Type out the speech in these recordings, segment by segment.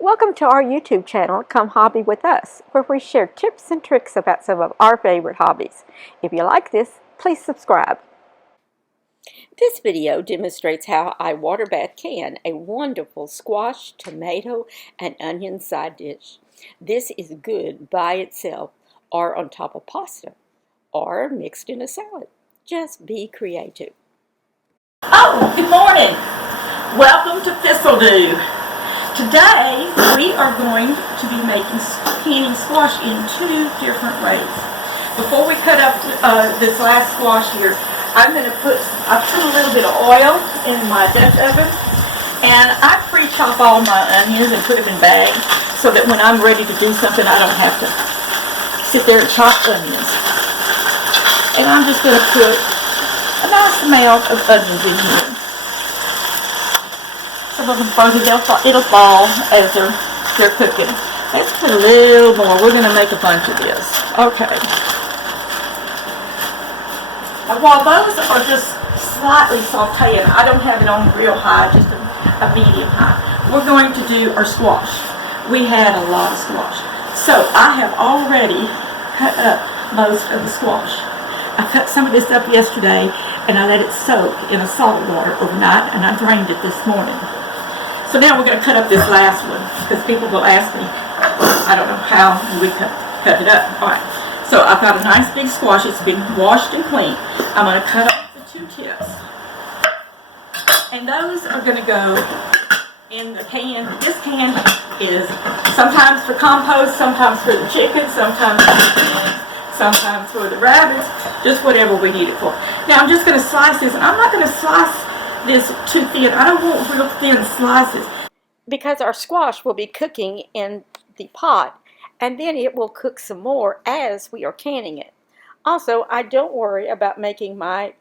Welcome to our YouTube channel, Come Hobby with Us, where we share tips and tricks about some of our favorite hobbies. If you like this, please subscribe. This video demonstrates how I water bath can a wonderful squash, tomato, and onion side dish. This is good by itself, or on top of pasta, or mixed in a salad. Just be creative. Oh, good morning. Welcome to Finalizing. Today we are going to be making canning squash in two different ways. Before we cut up this last squash here, I put a little bit of oil in my Dutch oven, and I pre-chop all my onions and put them in bags so that when I'm ready to do something, I don't have to sit there and chop onions. And I'm just going to put a nice amount of onions in here. Some of them frozen, it'll fall as they're cooking. Let's put a little more. We're going to make a bunch of this. Okay. Now, while those are just slightly sauteing, I don't have it on real high, just a medium high. We're going to do our squash. We had a lot of squash. So I have already cut up most of the squash. I cut some of this up yesterday, and I let it soak in a salt water overnight, and I drained it this morning. So now we're going to cut up this last one, because people will ask me, I don't know how we cut it up. All right. So I've got a nice big squash. It's been washed and cleaned. I'm going to cut off the two tips. And those are going to go in the can. This can is sometimes for compost, sometimes for the chickens, sometimes for the pigs, sometimes for the rabbits, just whatever we need it for. Now I'm just going to slice this, and I'm not going to slice this too thin. I don't want real thin slices. Because our squash will be cooking in the pot, and then it will cook some more as we are canning it. Also, I don't worry about making my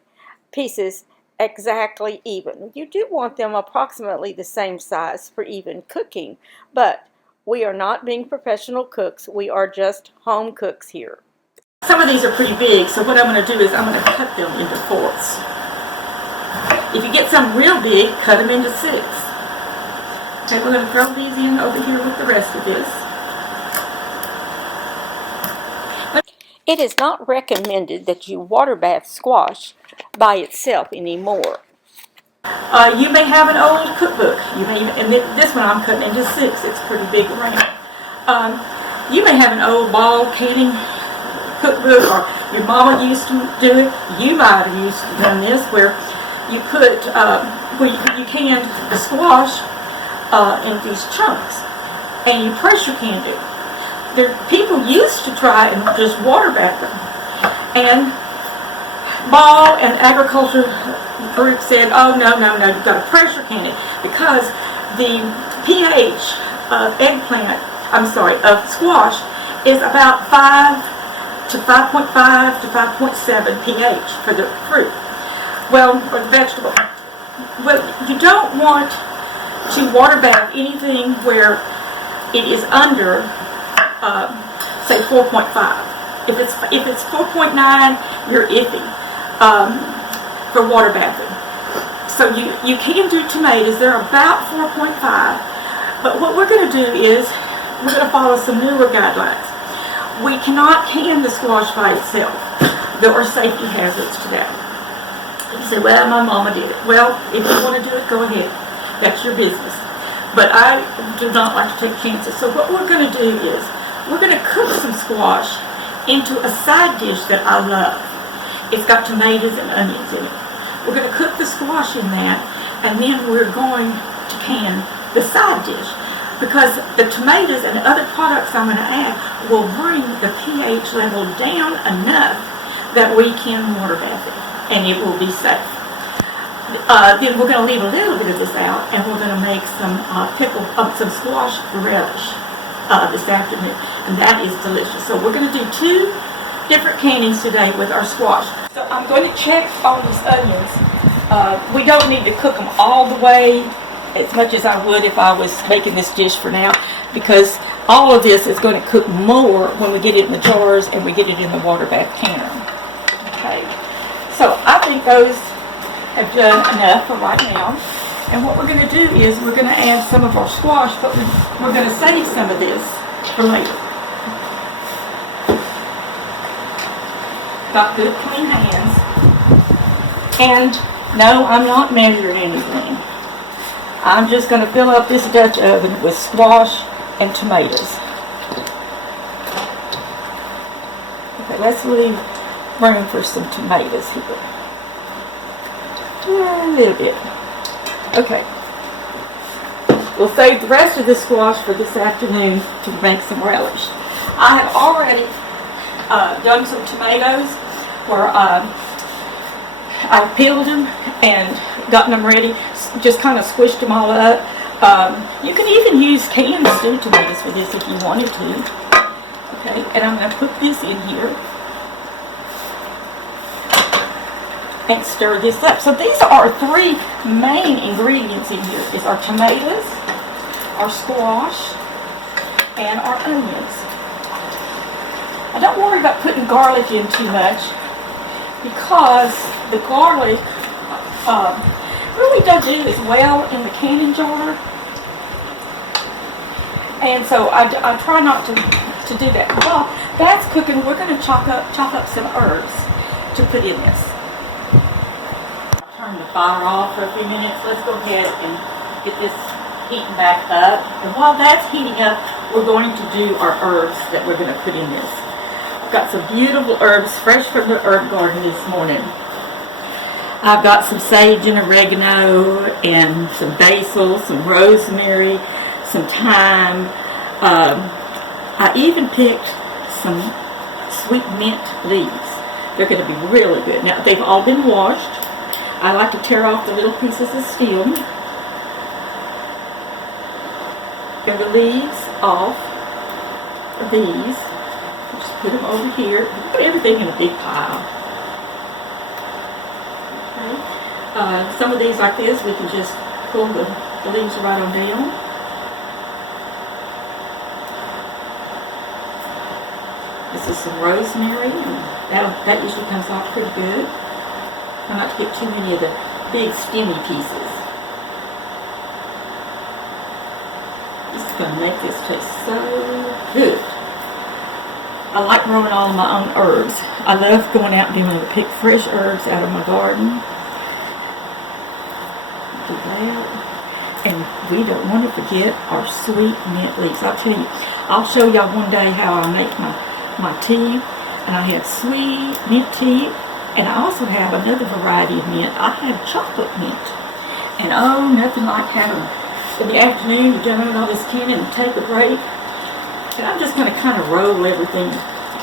pieces exactly even. You do want them approximately the same size for even cooking, but we are not being professional cooks. We are just home cooks here. Some of these are pretty big, so what I'm going to do is I'm going to cut them into fourths. If you get some real big, cut them into 6. Okay, we're going to throw these in over here with the rest of this. It is not recommended that you water bath squash by itself anymore. You may have an old cookbook. And this one I'm cutting into 6. It's pretty big around. You may have an old ball canning cookbook, or your mama used to do it. You might have used to done this, where you put you canned the squash in these chunks, and you pressure canned it. People used to try and just water bath them, and Ball and agriculture group said, "Oh no, you've got to pressure can it, because the pH of of squash is about 5 to 5.5 to 5.7 pH for the fruit." Well, for the vegetable. Well, you don't want to water bath anything where it is under, say, 4.5. If it's 4.9, you're iffy for water bathing. So you can do tomatoes. They're about 4.5. But what we're going to do is we're going to follow some newer guidelines. We cannot can the squash by itself. There are safety hazards today. You say, well, my mama did it. Well, if you want to do it, go ahead. That's your business. But I do not like to take chances. So what we're going to do is we're going to cook some squash into a side dish that I love. It's got tomatoes and onions in it. We're going to cook the squash in that, and then we're going to can the side dish, because the tomatoes and other products I'm going to add will bring the pH level down enough that we can water bath it, and it will be safe. Then we're going to leave a little bit of this out, and we're going to make some some squash relish this afternoon, and that is delicious. So we're going to do 2 different cannings today with our squash. So I'm going to check on these onions. We don't need to cook them all the way as much as I would if I was making this dish for now, because all of this is going to cook more when we get it in the jars and we get it in the water bath canner. Okay, so I think those have done enough for right now. And what we're going to do is we're going to add some of our squash, but we're going to save some of this for later. Got good clean hands. And no, I'm not measuring anything. I'm just going to fill up this Dutch oven with squash and tomatoes. Okay, let's leave room for some tomatoes here. A little bit. Okay. We'll save the rest of the squash for this afternoon to make some relish. I have already done some tomatoes where I've peeled them and gotten them ready, just kind of squished them all up. You can even use canned stewed tomatoes for this if you wanted to. Okay, and I'm going to put this in here and stir this up. So these are our three main ingredients in here. Is our tomatoes, our squash, and our onions. I don't worry about putting garlic in too much because the garlic really doesn't do as well in the canning jar. And so I try not to do that. While that's cooking, we're going to chop up some herbs to put in this. Turn the fire off for a few minutes. Let's go ahead and get this heating back up. And while that's heating up, we're going to do our herbs that we're going to put in this. I've got some beautiful herbs fresh from the herb garden this morning. I've got some sage and oregano and some basil, some rosemary, some thyme. I even picked some sweet mint leaves. They're going to be really good. Now, they've all been washed. I like to tear off the little pieces of stem. Get the leaves off of these. Just put them over here. Put everything in a big pile. Okay. Some of these like this, we can just pull the leaves right on down. This is some rosemary. That usually comes off pretty good. Try not to get too many of the big stemmy pieces. This is going to make this taste so good. I like growing all my own herbs. I love going out and being able to pick fresh herbs out of my garden. Do that. And we don't want to forget our sweet mint leaves. I'll tell you, I'll show y'all one day how I make my tea. And I have sweet mint tea. And I also have another variety of mint. I have chocolate mint. And oh, nothing like having in the afternoon, you're done all this canning and take a break. And I'm just going to kind of roll everything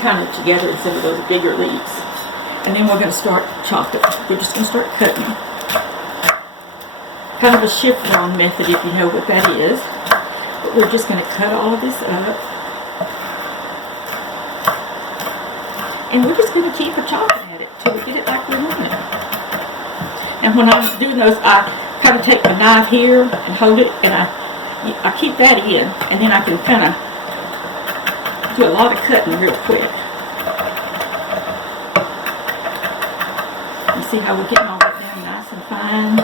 kind of together in some of those bigger leaves. And then we're going to start chopping. We're just going to start cutting. Kind of a chiffon method if you know what that is. But we're just going to cut all of this up. And we're just going to keep chopping at it till we get it like we want it. And when I'm doing those, I kind of take my knife here and hold it, and I keep that in, and then I can kind of do a lot of cutting real quick. You see how we're getting all that down nice and fine?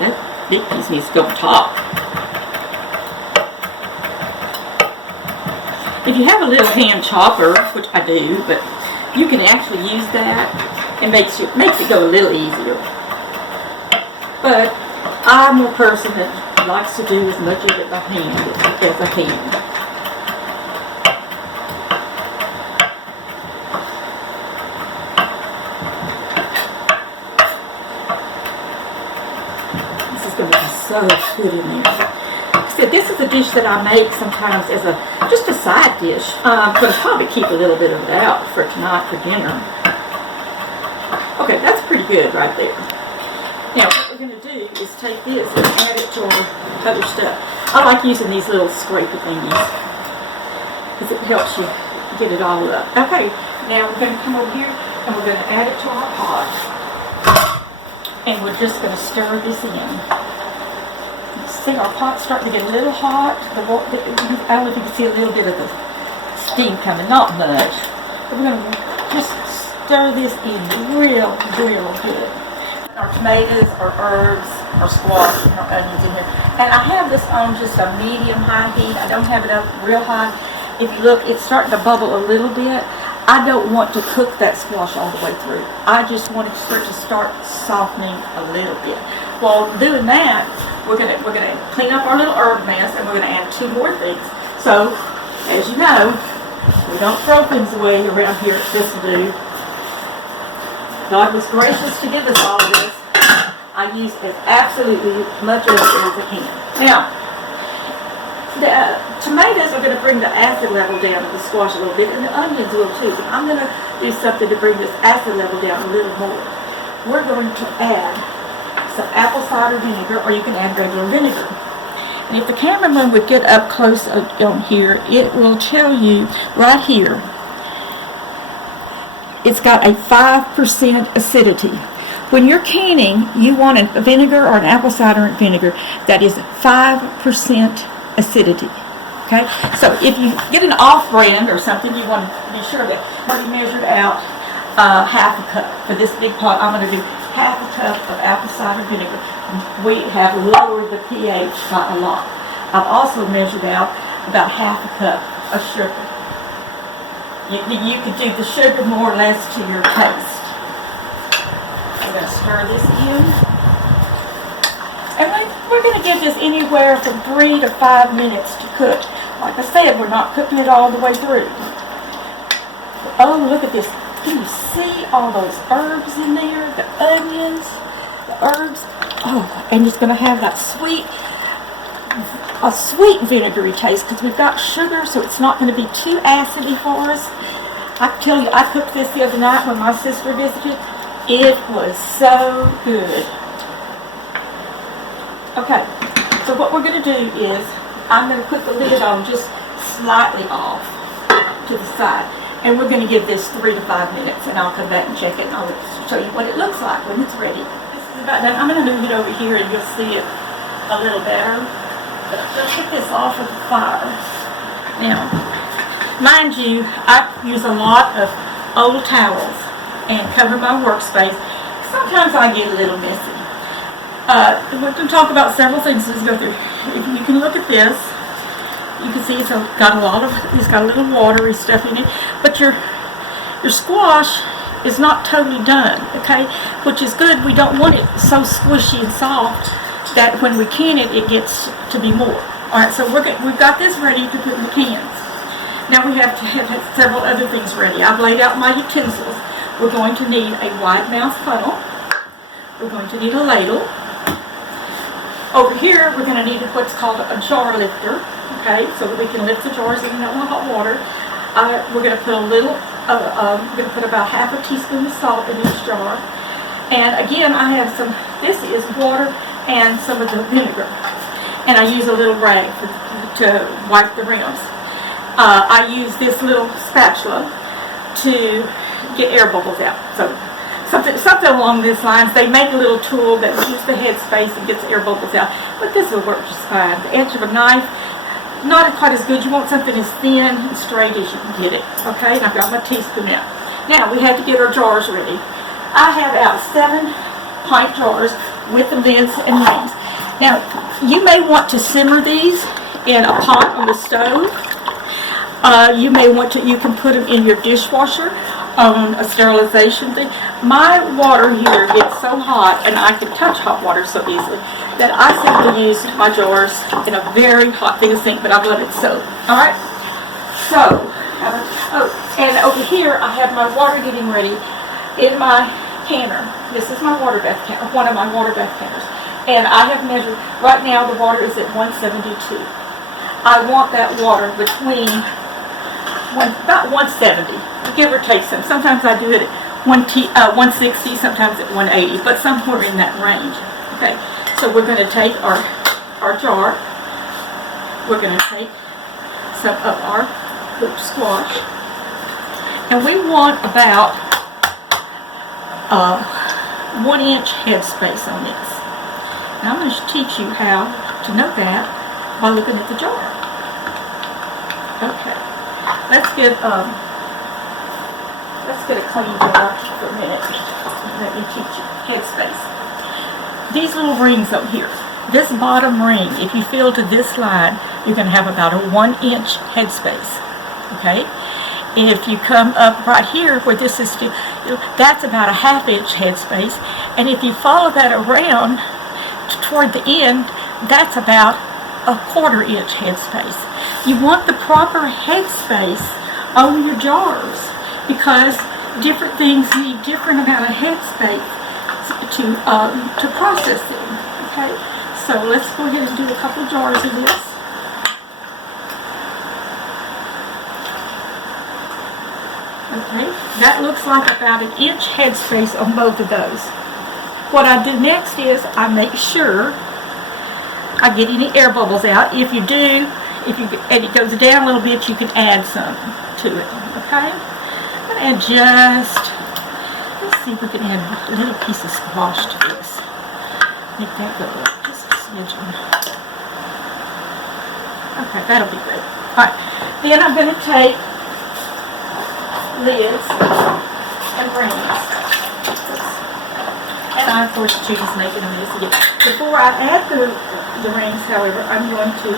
That big piece needs to go on top. If you have a little hand chopper, which I do, but you can actually use that. It makes it go a little easier. But I'm a person that likes to do as much of it by hand as I can. This is going to be so good in there. Like I said, this is a dish that I make sometimes as just a side dish. I'm going to probably keep a little bit of it out for tonight for dinner. Okay, that's pretty good right there. Now, what we're going to do is take this and add it to our other stuff. I like using these little scraper thingies because it helps you get it all up. Okay, now we're going to come over here and we're going to add it to our pot. And we're just going to stir this in. See, our pot's starting to get a little hot. I don't know if you can see a little bit of the steam coming, not much. But we're going to just stir this in real good. Our tomatoes, our herbs, or squash or onions in here. And I have this on just a medium-high heat. I don't have it up real high. If you look, it's starting to bubble a little bit. I don't want to cook that squash all the way through. I just want it to start softening a little bit. While doing that, we're gonna clean up our little herb mess, and we're gonna add 2 more things. So, as you know, we don't throw things away around here at This Do. God was gracious to give us all of this. I use as absolutely as much of it as I can. Now, the tomatoes are going to bring the acid level down in the squash a little bit, and the onions will too. But I'm going to do something to bring this acid level down a little more. We're going to add some apple cider vinegar, or you can add regular vinegar. And if the cameraman would get up close on here, it will tell you right here, it's got a 5% acidity. When you're canning, you want a vinegar or an apple cider vinegar that is 5% acidity. Okay? So if you get an off-brand or something, you want to be sure that you measured out half a cup. For this big pot, I'm going to do half a cup of apple cider vinegar. We have lowered the pH by a lot. I've also measured out about half a cup of sugar. You could do the sugar more or less to your taste. I'm going to stir this in. And we're going to give this anywhere from 3 to 5 minutes to cook. Like I said, we're not cooking it all the way through. Oh, look at this. Can you see all those herbs in there? The onions, the herbs. Oh, and it's going to have that a sweet vinegary taste because we've got sugar, so it's not going to be too acidy for us. I tell you, I cooked this the other night when my sister visited. It was so good. Okay, so what we're going to do is I'm going to put the lid on just slightly off to the side, and we're going to give this 3 to 5 minutes, and I'll come back and check it, and I'll show you what it looks like when it's ready. This is about done. I'm going to move it over here, and you'll see it a little better. But let's get this off of the fire. Now, mind you, I use a lot of old towels and cover my workspace. Sometimes I get a little messy. We're going to talk about several things. Let's go through. You can look at this. You can see it's got a little watery stuff in it. But your squash is not totally done, okay? Which is good. We don't want it so squishy and soft that when we can it, it gets to be more. Alright, so we've got this ready to put in the pans. Now we have to have several other things ready. I've laid out my utensils. We're going to need a wide mouth funnel. We're going to need a ladle. Over here, we're going to need what's called a jar lifter, okay, so that we can lift the jars in the hot water. We're going to put about half a teaspoon of salt in each jar. And again, I have this is water and some of the vinegar. And I use a little rag to wipe the rims. I use this little spatula to get air bubbles out. So something along these lines. They make a little tool that keeps the head space and gets air bubbles out. But this will work just fine. The edge of a knife, not quite as good. You want something as thin and straight as you can get it. Okay, and I've got my teaspoon out. Now we have to get our jars ready. I have out 7 pint jars with the lids and rings. Now, you may want to simmer these in a pot on the stove. You can put them in your dishwasher on a sterilization thing. My water here gets so hot, and I can touch hot water so easily, that I simply use my jars in a very hot thing to sink, but I've let it soak. Alright? So, and over here I have my water getting ready in my canner. This is my one of my water bath canners. And I have measured, right now the water is at 172. I want that water between about 170, give or take some. Sometimes I do it at 160, sometimes at 180, but somewhere in that range. Okay, so we're going to take our jar. We're going to take some of our cooked squash, and we want about 1 inch headspace on this. Now I'm going to teach you how to know that by looking at the jar. Okay. Let's get a clean jar for a minute. Let me teach you headspace. these little rings over here, this bottom ring, if you fill to this line, you're going to have about a 1-inch headspace. Okay? If you come up right here where this is, that's about a 1/2-inch headspace. And if you follow that around toward the end, that's about a 1/4-inch headspace. You want the proper headspace on your jars because different things need different amount of headspace to process them. Okay, so let's go ahead and do a couple jars of this. Okay, that looks like about 1-inch headspace on both of those. What I do next is I make sure I get any air bubbles out. If you do, and it goes down a little bit, you can add some to it. Okay, I'm going to add let's see if we can add a little piece of squash to this. Make that go up just a smidgen. Okay, that'll be good. Alright, then I'm going to take lids and rings. And I, of course, choose making this again. Before I add the rings, however, I'm going to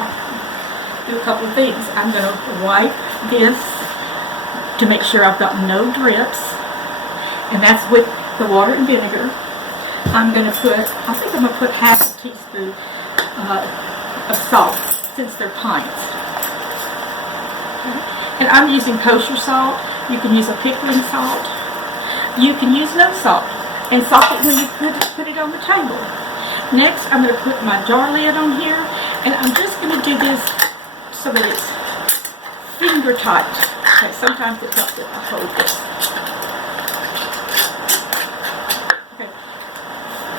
do a couple of things. I'm going to wipe this to make sure I've got no drips, and that's with the water and vinegar. I'm going to put, I think I'm going to put 1/2 teaspoon of salt, since they're pints. Okay. And I'm using kosher salt. You can use a pickling salt. You can use no salt, and salt it when you put it on the table. Next, I'm going to put my jar lid on here, and I'm just going to do this so that it's finger tight. Okay, sometimes it helps if I hold this. Okay,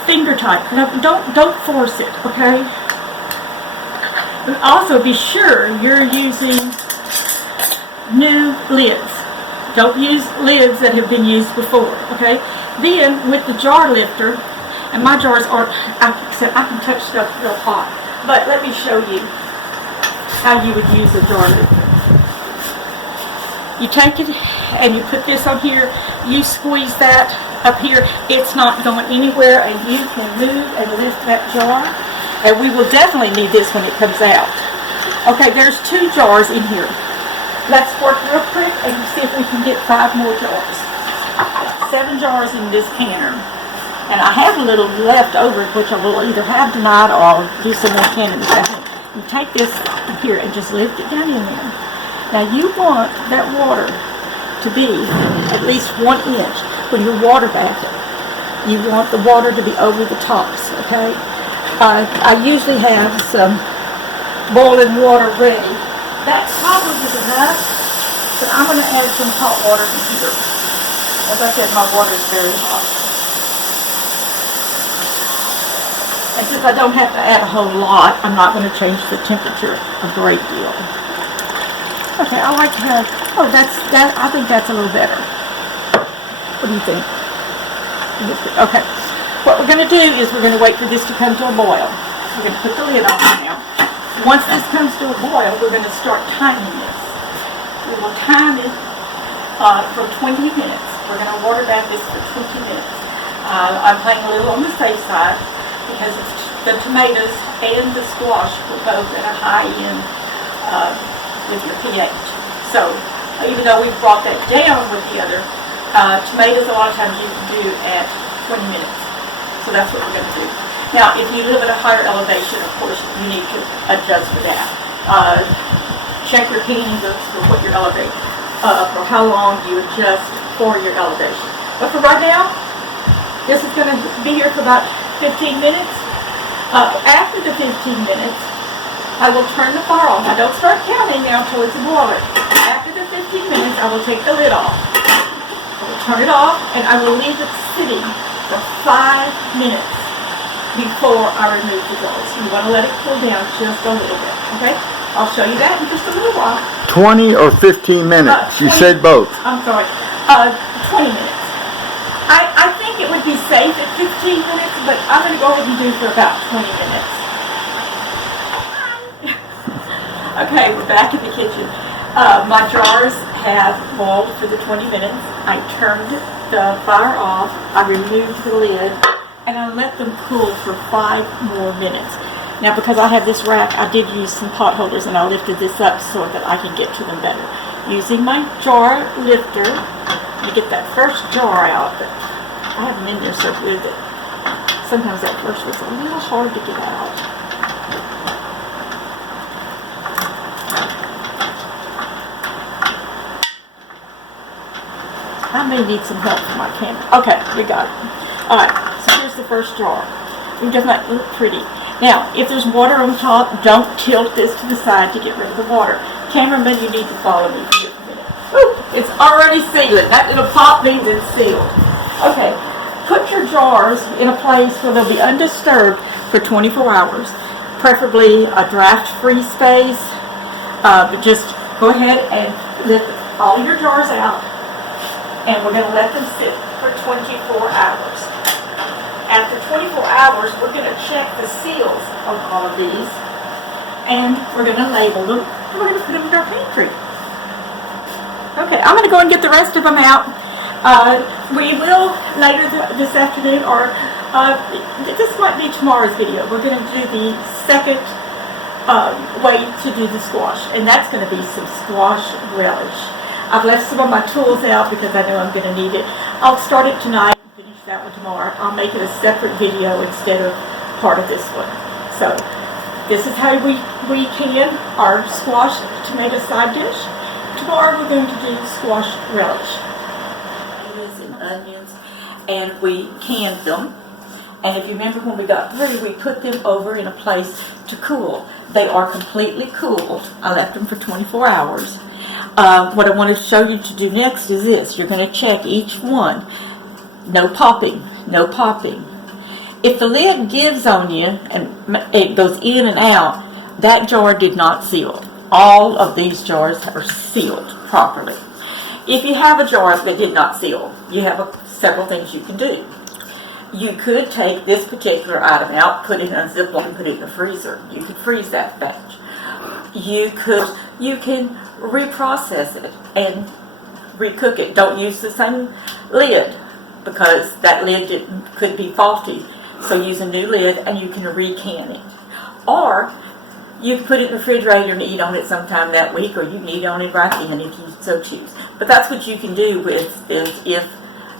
finger tight. Now, don't force it. Okay. And also, be sure you're using new lids. Don't use lids that have been used before. Okay. Then with the jar lifter, and my jars aren't, I can touch stuff real hot, but let me show you how you would use a jar lifter. You take it and you put this on here, you squeeze that up here, it's not going anywhere, and you can move and lift that jar, and we will definitely need this when it comes out. Okay, there's 2 jars in here. Let's work real quick and see if we can get 5 more jars. 7 jars in this canner. And I have a little left over, which I will either have tonight or I'll do some more canning this afternoon. You take this here and just lift it down in there. Now you want that water to be at least 1 inch when you water bath it. You want the water to be over the tops, okay? I usually have some boiling water ready. That's probably enough, but I'm going to add some hot water in here. As I said, my water is very hot. And since I don't have to add a whole lot, I'm not going to change the temperature a great deal. Okay, I like how, I think that's a little better. What do you think? Okay, what we're going to do is we're going to wait for this to come to a boil. We're going to put the lid on now. Once this comes to a boil, we're going to start timing this. We will time it for 20 minutes. We're going to water bath this for 20 minutes. I'm playing a little on the safe side because the tomatoes and the squash were both at a high end with your pH. So even though we've brought that down with the other, tomatoes a lot of times you can do at 20 minutes. So that's what we're going to do. Now, if you live at a higher elevation, of course, you need to adjust for that. Check your heating books for what you're elevating, for how long you adjust for your elevation. But for right now, this is going to be here for about 15 minutes. After the 15 minutes, I will turn the fire off. I don't start counting now until it's a boiler. After the 15 minutes, I will take the lid off. I will turn it off, and I will leave it sitting for 5 minutes before I remove the jars. You want to let it cool down just a little bit, okay? I'll show you that in just a little while. 20 or 15 minutes? 20, you said both. I'm sorry. 20 minutes. I think it would be safe at 15 minutes, but I'm going to go ahead and do for about 20 minutes. Okay, we're back in the kitchen. My jars have boiled for the 20 minutes. I turned the fire off. I removed the lid. and I let them cool for 5 more minutes. Now, because I have this rack, I did use some pot holders, and I lifted this up so that I can get to them better. Using my jar lifter, to get that first jar out, but I haven't been there so good that sometimes that first was a little hard to get out. I may need some help from my camera. Okay, we got it. Alright, so here's the first jar. It does not look pretty. Now, if there's water on top, don't tilt this to the side to get rid of the water. Cameraman, you need to follow me for just a minute. Ooh, it's already sealing. That little pop means it's sealed. Okay, put your jars in a place where they'll be undisturbed for 24 hours. Preferably a draft-free space. But just go ahead and lift all your jars out. And we're going to let them sit for 24 hours. After 24 hours, we're going to check the seals on all of these, and we're going to label them, and we're going to put them in our pantry. Okay, I'm going to go and get the rest of them out. We will later this afternoon, or this might be tomorrow's video. We're going to do the second way to do the squash, and that's going to be some squash relish. I've left some of my tools out because I know I'm going to need it. I'll start it tonight. That one tomorrow. I'll make it a separate video instead of part of this one. So this is how we can our squash tomato side dish. Tomorrow we're going to do squash relish. And onions, and we canned them. And if you remember when we got through, we put them over in a place to cool. They are completely cooled. I left them for 24 hours. What I want to show you to do next is this. You're going to check each one. No popping, no popping. If the lid gives on you and it goes in and out, that jar did not seal. All of these jars are sealed properly. If you have a jar that did not seal, you have several things you can do. You could take this particular item out, put it in a Ziploc, and put it in the freezer. You could freeze that batch. You can reprocess it and recook it. Don't use the same lid, because that lid could be faulty. So use a new lid and you can recan it. Or you can put it in the refrigerator and eat on it sometime that week, or you can eat on it right then if you so choose. But that's what you can do with if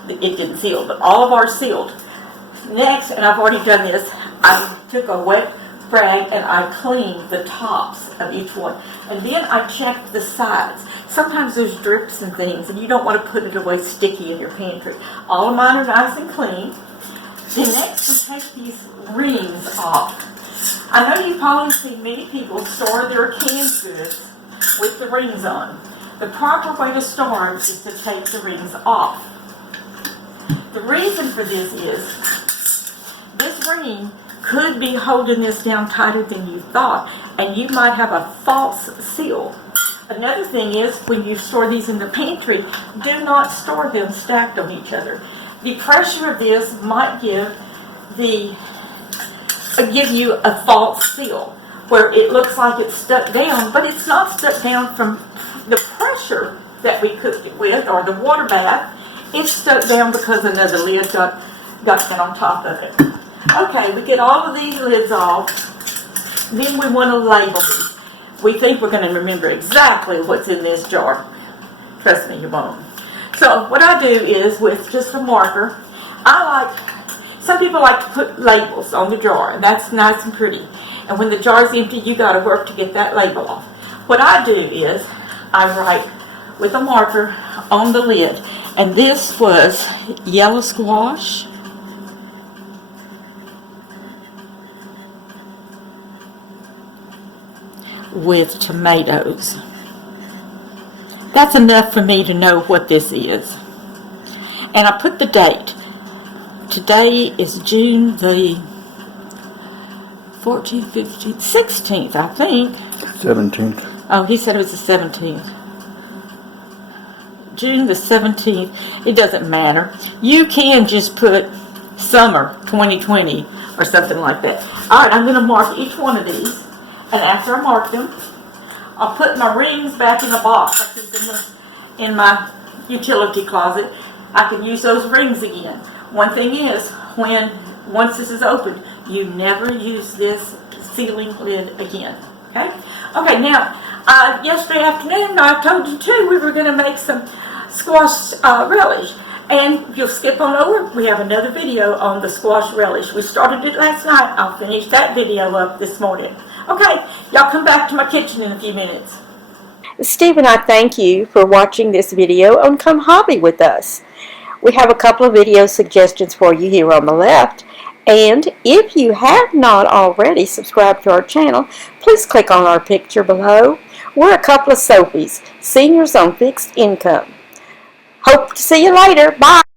it didn't seal. But all of ours sealed. Next, and I've already done this, I took a wet rag and I cleaned the tops of each one. And then I checked the sides. Sometimes there's drips and things, and you don't want to put it away sticky in your pantry. All of mine are nice and clean. Then next, we take these rings off. I know you've probably seen many people store their canned goods with the rings on. The proper way to store them is to take the rings off. The reason for this is this ring could be holding this down tighter than you thought, and you might have a false seal. Another thing is, when you store these in the pantry, do not store them stacked on each other. The pressure of this might give you a false seal, where it looks like it's stuck down, but it's not stuck down from the pressure that we cooked it with, or the water bath. It's stuck down because another lid got on top of it. Okay, we get all of these lids off. Then we want to label these. We think we're going to remember exactly what's in this jar. Trust me, you won't. So what I do is, with just a marker, some people like to put labels on the jar, and that's nice and pretty. And when the jar's empty, you got to work to get that label off. What I do is, I write with a marker on the lid, and this was yellow squash, with tomatoes. That's enough for me to know what this is. And I put the date. Today is June the 14th, 15th, 16th, I think. 17th. Oh, he said it was the 17th. June the 17th. It doesn't matter. You can just put summer 2020 or something like that. Alright, I'm going to mark each one of these. And after I mark them, I'll put my rings back in the box. I keep them in my utility closet. I can use those rings again. One thing is, when once this is opened, you never use this sealing lid again. Okay? Okay, now, yesterday afternoon, I told you too, we were going to make some squash relish. And if you'll skip on over, we have another video on the squash relish. We started it last night. I'll finish that video up this morning. Okay, y'all come back to my kitchen in a few minutes. Steve and I thank you for watching this video on Come Hobby with us. We have a couple of video suggestions for you here on the left. And if you have not already subscribed to our channel, please click on our picture below. We're a couple of Sophies, seniors on fixed income. Hope to see you later. Bye.